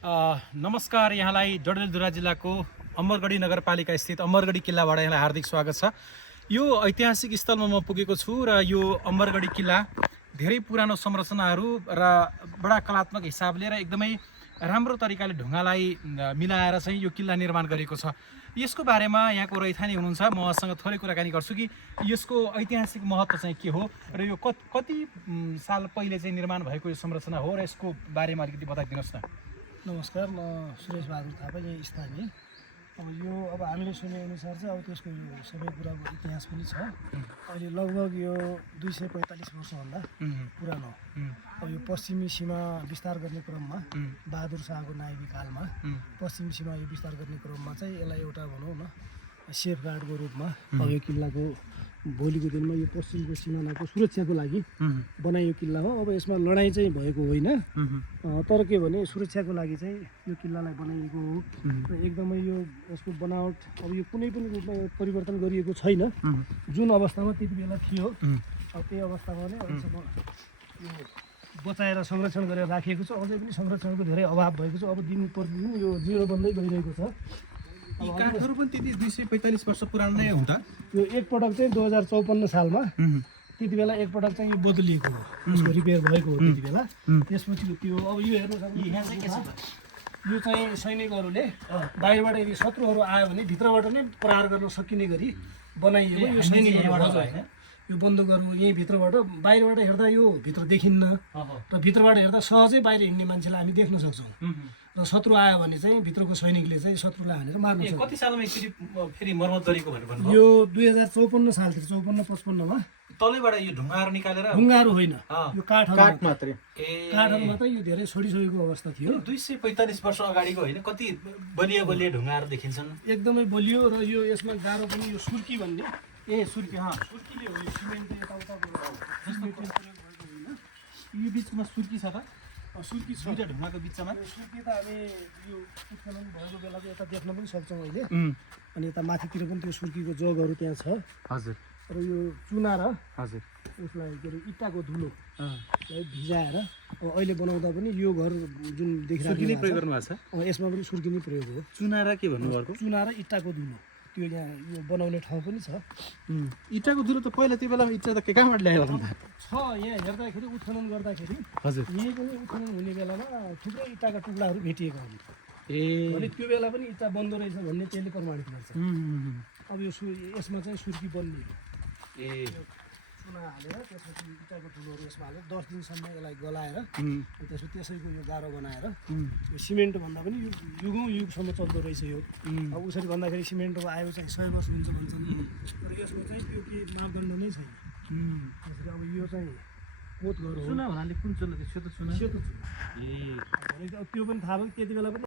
नमस्कार, यहाँलाई डडेलधुरा जिल्लाको अमरगढी नगरपालिका स्थित अमरगढी किल्लाबाट यहाँलाई हार्दिक स्वागत छ। यो ऐतिहासिक स्थलमा म पुगेको छु र यो अमरगढी किल्ला धेरै पुरानो संरचनाहरू र बडा कलात्मक हिसाबले र एकदमै राम्रो तरिकाले ढुङ्गालाई मिलाएर चाहिँ यो किल्ला निर्माण गरेको छ। यसको बारेमा यहाँको रैथानी हुनुहुन्छ, म उहाँसँग थोरै कुराकानी गर्छु कि यसको ऐतिहासिक महत्त्व चाहिँ के हो र यो कति साल पहिले चाहिँ निर्माण भएको यो संरचना हो र यसको बारेमा अलिकति बताइदिनुहोस् न। नमस्कार, म सुरेश बहादुर थापा, यहाँ स्थानीय। अब हामीले सुनेअनुसार चाहिँ त्यसको यो सबै कुराको इतिहास पनि छ। अहिले लगभग यो 245 वर्षभन्दा पुरानो। यो पश्चिमी सीमा विस्तार गर्ने क्रममा बहादुर शाहको नायबी कालमा पश्चिमी सीमा यो विस्तार गर्ने क्रममा चाहिँ यसलाई एउटा भनौँ न सेफगार्डको रूपमा यो किल्लाको भोलिको दिनमा यो पश्चिमको सिमानाको सुरक्षाको लागि बनाइयो किल्ला हो। अब यसमा लडाइँ चाहिँ भएको होइन, तर के भने सुरक्षाको लागि चाहिँ यो किल्लालाई बनाइएको हो र एकदमै यो यसको बनावट अब यो कुनै पनि रूपमा परिवर्तन गरिएको छैन। जुन अवस्थामा त्यति बेला थियो अब त्यही अवस्थामा नै अहिलेसम्म यो बचाएर संरक्षण गरेर राखिएको छ। अझै पनि संरक्षणको धेरै अभाव भएको छ। अब दिन प्रतिदिन यो जिरो बन्दै गइरहेको छ। यी काठहरू पनि त्यति 245 वर्ष पुरानो नै हुन्छ। यो एकपटक चाहिँ 2054 सालमा त्यति बेला एकपटक चाहिँ यो बदलिएको हो, यसको रिपेयर भएको हो त्यति बेला। त्यसपछि त्यो अब यो हेर्नुहोस्, यो चाहिँ सैनिकहरूले बाहिरबाट यदि शत्रुहरू आयो भने भित्रबाट नै प्रहार गर्न सकिने गरी बनाइएको यो सैनिकहरू होइन। यो बन्दुकहरू यहीँ भित्रबाट बाहिरबाट हेर्दा यो भित्र देखिन्न र भित्रबाट हेर्दा सहजै बाहिर हिँड्ने मान्छेलाई हामी देख्न सक्छौँ। र शत्रु आयो भने चाहिँ भित्रको सैनिकले चाहिँ शत्रुलाई हानेर मार्नु सक्छ। कति सालमा एकचोटि फेरि मर्मत गरेको भनेर भन्नुभयो? यो 2054 सालतिर 54-55मा तलैबाट यो ढुङ्गाहरू निकालेर। ढुङ्गाहरू होइन, यो काठ मात्रै। काठहरू मात्रै यो धेरै छोडिसकेको अवस्था थियो। 245 वर्ष अगाडिको होइन, कति बलियो बलियो ढुङ्गाहरू देखिन्छन्, एकदमै बलियो। र यो यसमा गाह्रो पनि यो सुर्की भन्ने सुर्की सुर्कीले हो। यो सिमेन्ट यताउता होइन, यो बिचमा सुर्की छ त? सुर्की छ दुईवटा ढुङ्गाको बिचमा। सुर्की त हामी यो उत्खनन भएको बेला चाहिँ यता देख्न पनि सक्छौँ अहिले। अनि यता माथितिर पनि त्यो सुर्कीको जगहरू त्यहाँ छ। हजुर। र यो चुना र हजुर उसलाई के अरे इँटाको धुलो भिजाएर अब अहिले बनाउँदा पनि यो घर जुन देखिरहेको प्रयोग गर्नुभएको छ, यसमा पनि सुर्की नै प्रयोग हो। चुना र के भन्नुभएको? चुना र इँटाको धुलो, त्यो यहाँ यो बनाउने ठाउँ पनि छ। इँटाको धुलो त पहिला त्यो बेलामा इँटा त कहाँबाट ल्याएर छ। यहाँ हेर्दाखेरि उत्खनन गर्दाखेरि हजुर यहीँ पनि उत्खनन हुने बेलामा थुप्रै इँटाका टुक्राहरू भेटिएको हुन्छ। भने त्यो बेला पनि इँटा बन्दो रहेछ भन्ने त्यसले प्रमाणित गर्छ। अब यो यसमा चाहिँ सुर्की बन्ने चुना हालेर त्यसपछि इँटाको धुलोहरू यसमा हालेर 10 दिनसम्म यसलाई गलाएर त्यसपछि त्यसैको यो गाह्रो बनाएर यो सिमेन्ट भन्दा पनि यो युगौँ युगसम्म चल्दो रहेछ यो। अब उसरी भन्दाखेरि सिमेन्टको आयु चाहिँ 100 वर्ष हुन्छ भन्छन्, तर यसको चाहिँ त्यो के मापदण्ड नै छैन। त्यसरी अब यो चाहिँ पोत घर हो। चुना भन्नाले कुन चुना? सेतो चुना। सेतो चुना। त्यो पनि थाहा भयो त्यति बेला पनि।